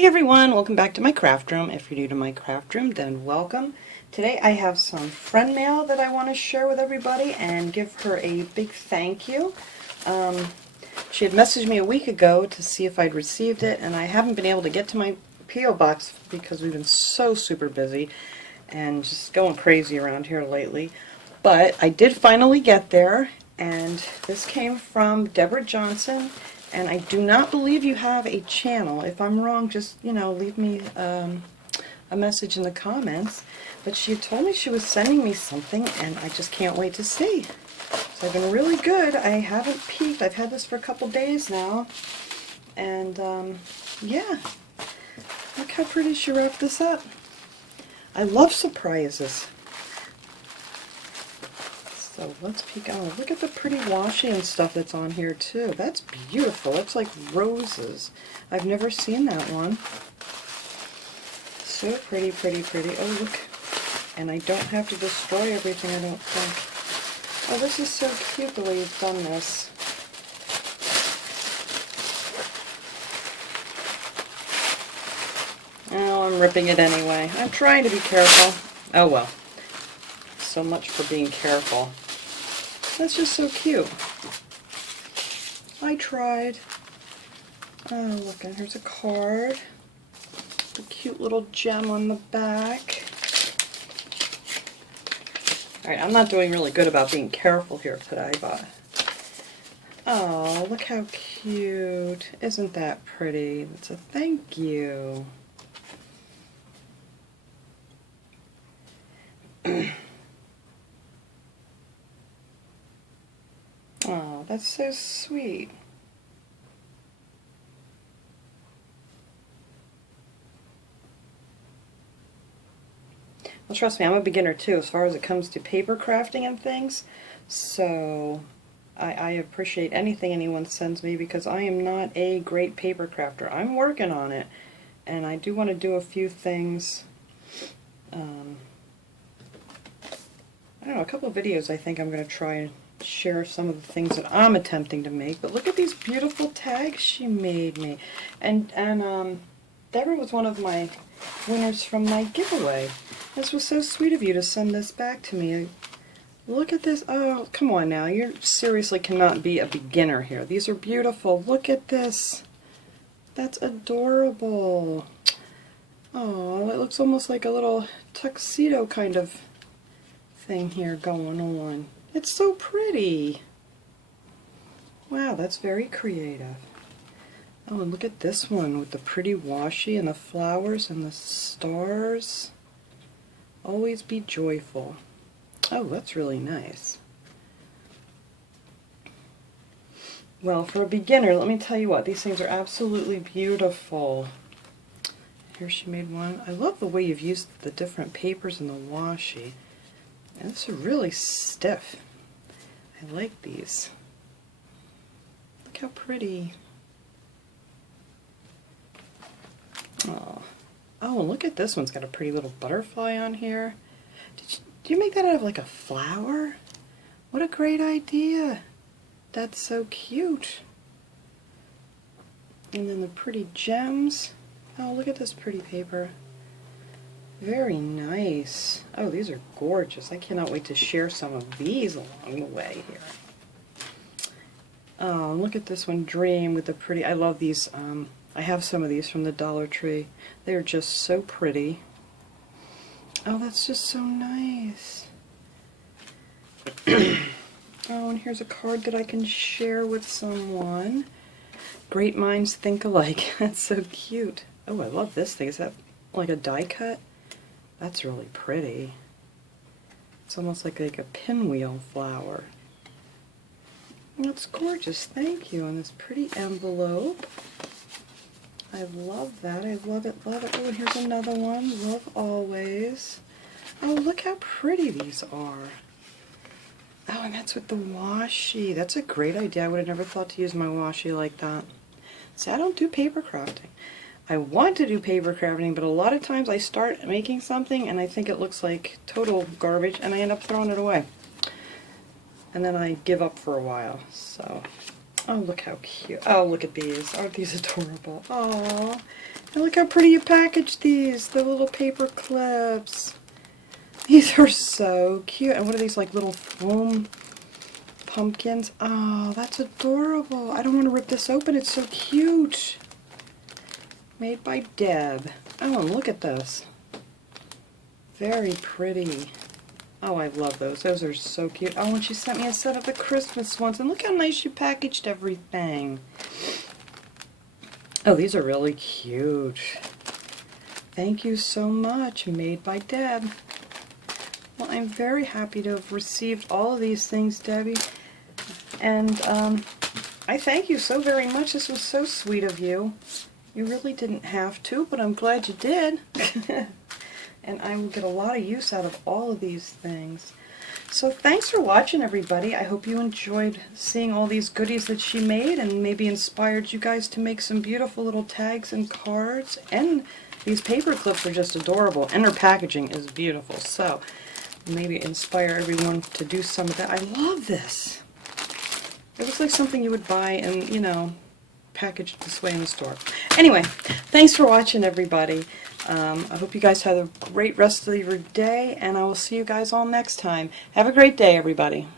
Hey everyone, welcome back to my craft room. If you're new to my craft room, then welcome. Today I have some friend mail that I want to share with everybody and give her a big thank you. She had messaged me a week ago to see if I'd received it, and I haven't been able to get to my P.O. box because we've been so super busy and just going crazy around here lately. But I did finally get there, and this came from Deborah Johnson. And I do not believe you have a channel. If I'm wrong, just, leave me a message in the comments. But she had told me she was sending me something, and I just can't wait to see. So I've been really good. I haven't peeked. I've had this for a couple days now. And, yeah. Look how pretty she wrapped this up. I love surprises. So let's peek out. Look at the pretty washi and stuff that's on here too. That's beautiful. It's like roses. I've never seen that one. So pretty, pretty, pretty. Oh, look. And I don't have to destroy everything, I don't think. Oh, this is so cute the way you've done this. Oh, I'm ripping it anyway. I'm trying to be careful. Oh well. So much for being careful. That's just so cute. I tried. Oh, look, and here's a card. A cute little gem on the back. Alright, I'm not doing really good about being careful here today, but... Oh, look how cute. Isn't that pretty? It's a thank you. Oh, that's so sweet. Well, trust me, I'm a beginner too as far as it comes to paper crafting and things, so I appreciate anything anyone sends me because I am not a great paper crafter. I'm working on it, and I do want to do a few things. I don't know, a couple of videos I think I'm going to try and share some of the things that I'm attempting to make. But look at these beautiful tags she made me. And Deborah was one of my winners from my giveaway. This was so sweet of you to send this back to me. Look at this. Oh, come on now. You seriously cannot be a beginner here. These are beautiful. Look at this. That's adorable. Oh, it looks almost like a little tuxedo kind of thing here going on. It's so pretty. Wow, that's very creative. Oh, and look at this one with the pretty washi and the flowers and the stars. Always be joyful. Oh, that's really nice. Well, for a beginner, let me tell you what, these things are absolutely beautiful. Here she made one. I love the way you've used the different papers and the washi. And this is really stiff. I like these. Look how pretty. Oh, and look at this one. It's got a pretty little butterfly on here. Did you make that out of like a flower? What a great idea. That's so cute. And then the pretty gems. Oh, look at this pretty paper. Very nice. Oh, these are gorgeous. I cannot wait to share some of these along the way here. Oh, look at this one, Dream, with the pretty... I love these. I have some of these from the Dollar Tree. They're just so pretty. Oh, that's just so nice. Oh, and here's a card that I can share with someone. Great minds think alike. That's so cute. Oh, I love this thing. Is that like a die cut? That's really pretty. It's almost like a pinwheel flower. That's gorgeous. Thank you. And this pretty envelope. I love that. I love it, love it. Oh, and here's another one. Love always. Oh, look how pretty these are. Oh, and that's with the washi. That's a great idea. I would have never thought to use my washi like that. See, I don't do paper crafting. I want to do paper crafting, but a lot of times I start making something and I think it looks like total garbage and I end up throwing it away. And then I give up for a while. So Oh, look how cute. Oh, look at these. Aren't these adorable? Oh, and look how pretty you packaged these. The little paper clips. These are so cute. And what are these, like little foam pumpkins? Oh, that's adorable. I don't want to rip this open. It's so cute. Made by Deb. Oh, and look at this. Very pretty. Oh, I love those. Those are so cute. Oh, and she sent me a set of the Christmas ones. And look how nice you packaged everything. Oh, these are really cute. Thank you so much. Made by Deb. Well, I'm very happy to have received all of these things, Debbie. And I thank you so very much. This was so sweet of you. You really didn't have to, but I'm glad you did. And I will get a lot of use out of all of these things. So thanks for watching, everybody. I hope you enjoyed seeing all these goodies that she made and maybe inspired you guys to make some beautiful little tags and cards. And these paper clips are just adorable, and her packaging is beautiful. So maybe inspire everyone to do some of that. I love this. It looks like something you would buy and, you know, packaged this way in the store. Anyway, thanks for watching, everybody. I hope you guys have a great rest of your day, and I will see you guys all next time. Have a great day, everybody.